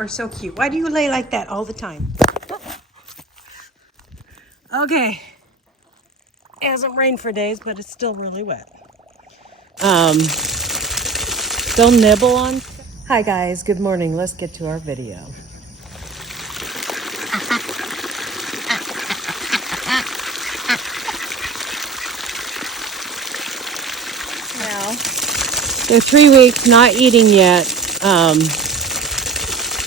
are so cute. Why do you lay like that all the time? Okay. It hasn't rained for days, but it's still really wet. They'll nibble on. Hi guys, good morning. Let's get to our video. Now, they're 3 weeks, not eating yet.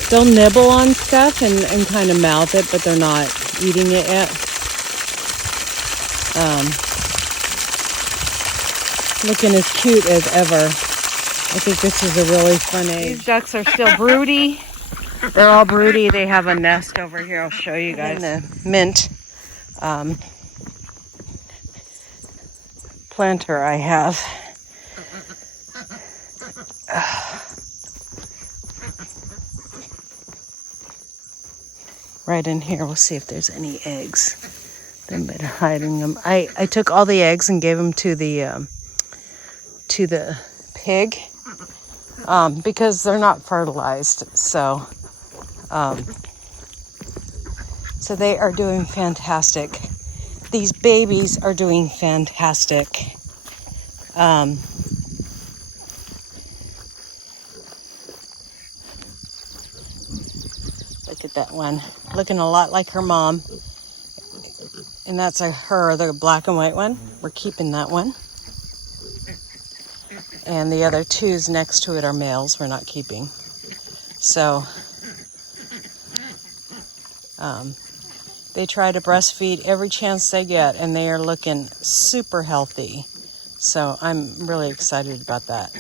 They'll nibble on stuff and kind of mouth it, but they're not eating it yet. Looking as cute as ever. I think this is a really fun age. These ducks are still broody. They're all broody. They have a nest over here. I'll show you guys. The mint planter I have. Right in here. We'll see if there's any eggs. They've been hiding them. I took all the eggs and gave them to the pig because they're not fertilized. So they are doing fantastic. These babies are doing fantastic. Look at that one, looking a lot like her mom. And that's her, the black and white one. We're keeping that one. And the other twos next to it are males we're not keeping. So they try to breastfeed every chance they get, and they are looking super healthy. So I'm really excited about that.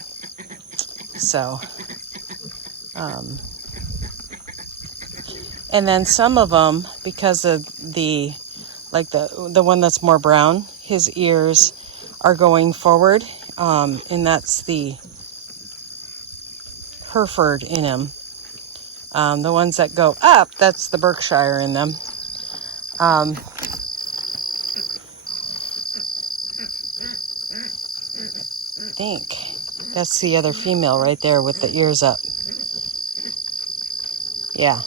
So, and then some of them, because of the one that's more brown, his ears are going forward, and that's the Hereford in him. The ones that go up, that's the Berkshire in them. I think that's the other female right there with the ears up. Yeah.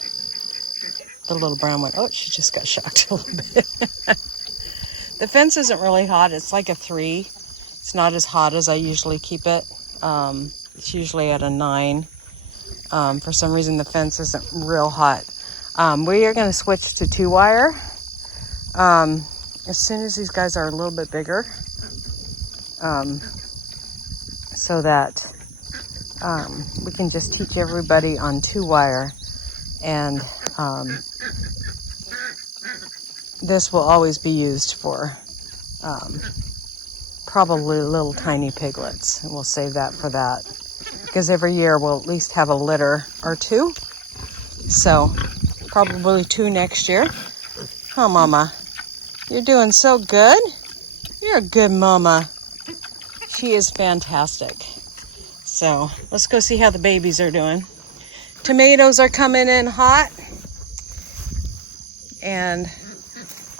The little brown one. Oh, she just got shocked a little bit. The fence isn't really hot. It's like a 3. It's not as hot as I usually keep it. It's usually at a 9. For some reason, the fence isn't real hot. We are going to switch to 2-wire as soon as these guys are a little bit bigger, so that we can just teach everybody on 2-wire. And this will always be used for probably little tiny piglets. And we'll save that for that, because every year we'll at least have a litter or 2. So probably 2 next year. Oh, Mama, you're doing so good. You're a good mama. She is fantastic. So let's go see how the babies are doing. Tomatoes are coming in hot. And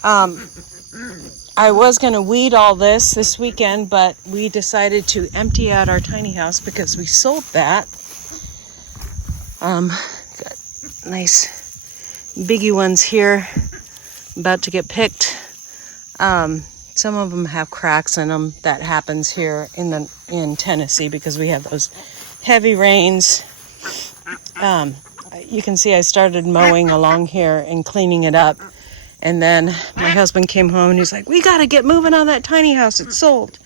I was going to weed all this weekend, but we decided to empty out our tiny house because we sold that. Got nice biggie ones here, about to get picked. Some of them have cracks in them. That happens here in Tennessee because we have those heavy rains. You can see I started mowing along here and cleaning it up. And then my husband came home and he's like, we got to get moving on that tiny house. It's sold.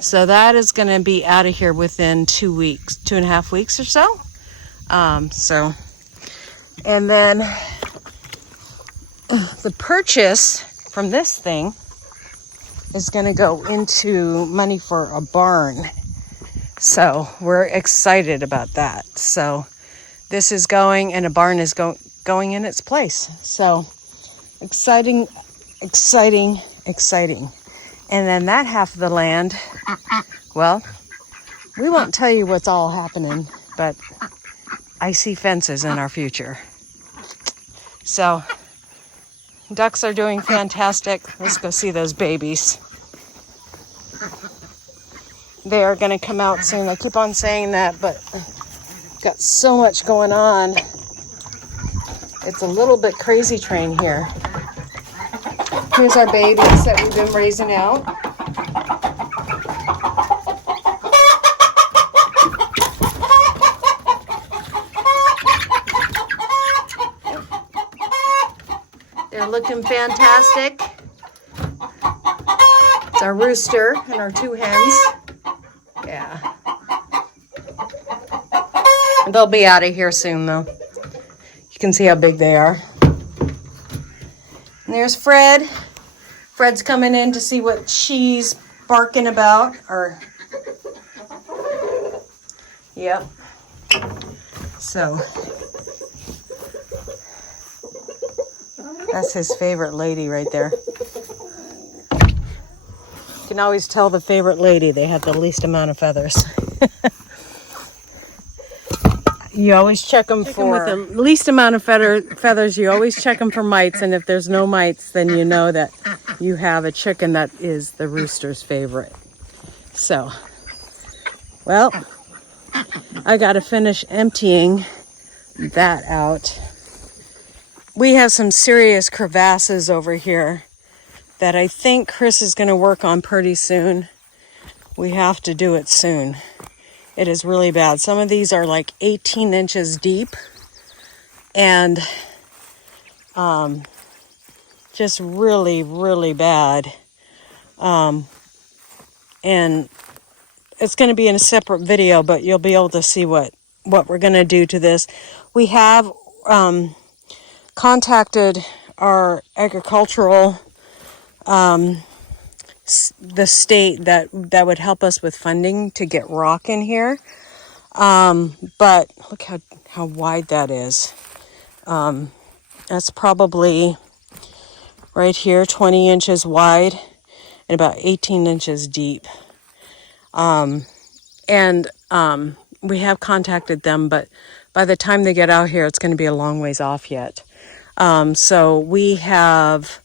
So that is going to be out of here within 2 weeks, 2.5 weeks or so. And then the purchase from this thing is going to go into money for a barn. So we're excited about that. So this is going, and a barn is going in its place. So exciting. And then that half of the land, well, we won't tell you what's all happening, but I see fences in our future. So ducks are doing fantastic. Let's go see those babies. They are going to come out soon. I keep on saying that, but got so much going on. It's a little bit crazy train here. Here's our babies that we've been raising out. They're looking fantastic. It's our rooster and our 2 hens. Yeah. They'll be out of here soon, though. You can see how big they are. And there's Fred. Fred's coming in to see what she's barking about. Or, yep. So, that's his favorite lady right there. You can always tell the favorite lady, they have the least amount of feathers. You always check them with the least amount of feathers. You always check them for mites, and if there's no mites, then you know that you have a chicken that is the rooster's favorite. So, well, I got to finish emptying that out. We have some serious crevasses over here that I think Chris is going to work on pretty soon. We have to do it soon. It is really bad. Some of these are like 18 inches deep and just really, really bad. And it's going to be in a separate video, but you'll be able to see what we're going to do to this. We have contacted our agricultural, the state that would help us with funding to get rock in here. But look how wide that is. That's probably right here, 20 inches wide and about 18 inches deep. We have contacted them, but by the time they get out here, it's going to be a long ways off yet. So we have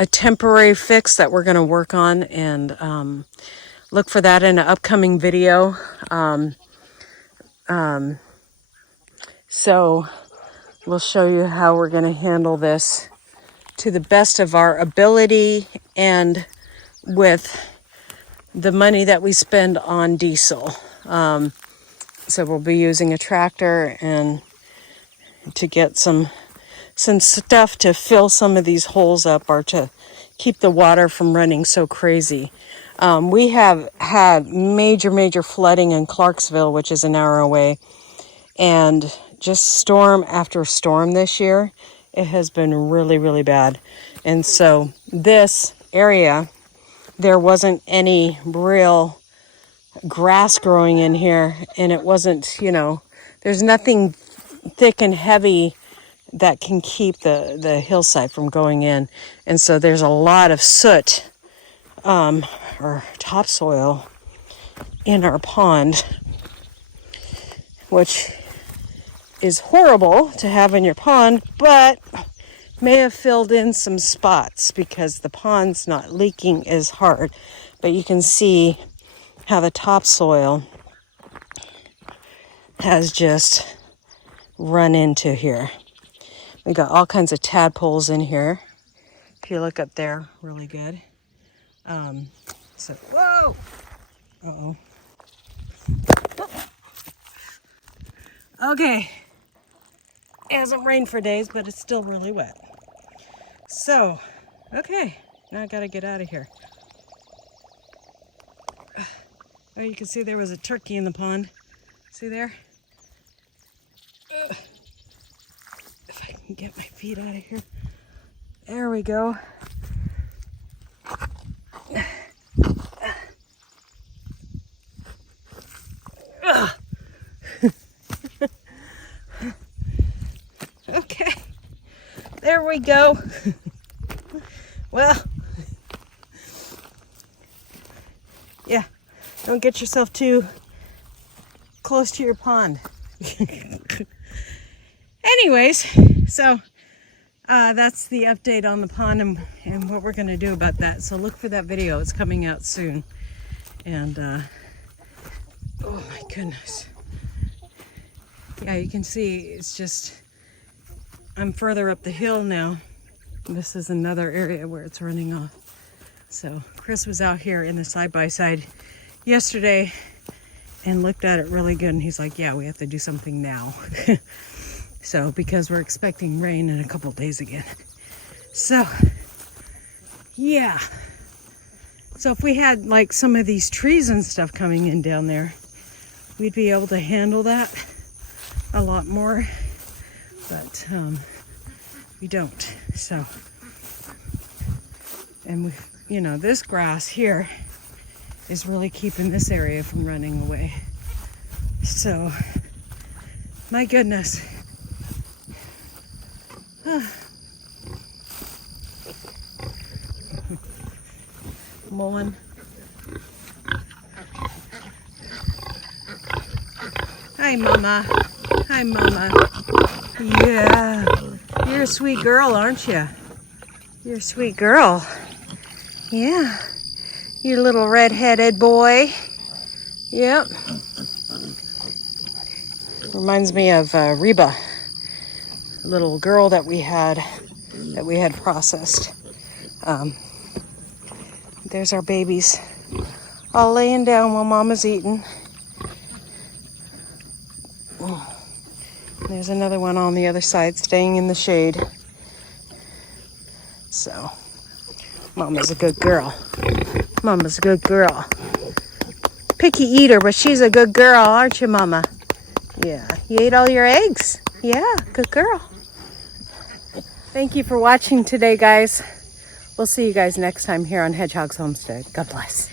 a temporary fix that we're going to work on, and look for that in an upcoming video. So we'll show you how we're going to handle this to the best of our ability and with the money that we spend on diesel. So we'll be using a tractor and to get some stuff to fill some of these holes up, or to keep the water from running so crazy. We have had major flooding in Clarksville, which is an hour away, and just storm after storm this year. It has been really bad. And so this area, there wasn't any real grass growing in here, and it wasn't, there's nothing thick and heavy that can keep the hillside from going in. And so there's a lot of soot or topsoil in our pond, which is horrible to have in your pond, but may have filled in some spots because the pond's not leaking as hard. But you can see how the topsoil has just run into here. We got all kinds of tadpoles in here. If you look up there, really good. So, whoa! Uh-oh. Okay. It hasn't rained for days, but it's still really wet. So, okay. Now I gotta get out of here. Oh, you can see there was a turkey in the pond. See there? If I can get my feet out of here. There we go. Okay. There we go. Well, yeah, don't get yourself too close to your pond. Anyways, so that's the update on the pond and what we're going to do about that. So look for that video. It's coming out soon. And, oh my goodness. Yeah, you can see it's just I'm further up the hill now. This is another area where it's running off. So Chris was out here in the side-by-side yesterday and looked at it really good, and he's like, yeah, we have to do something now. So because we're expecting rain in a couple days again. So yeah, so if we had like some of these trees and stuff coming in down there, we'd be able to handle that a lot more, but we don't. So, and we, you know, this grass here is really keeping this area from running away. So, my goodness. Mullen. Hi, Mama. Hi, Mama. Yeah. You're a sweet girl, aren't you? You're a sweet girl. Yeah. You little red-headed boy. Yep. Reminds me of Reba, a little girl that we had processed. There's our babies all laying down while Mama's eating. There's another one on the other side staying in the shade. So, Mama's a good girl. Mama's a good girl. Picky eater, but she's a good girl, aren't you, Mama? Yeah. You ate all your eggs? Yeah, good girl. Thank you for watching today, guys. We'll see you guys next time here on Hedgehog's Homestead. God bless.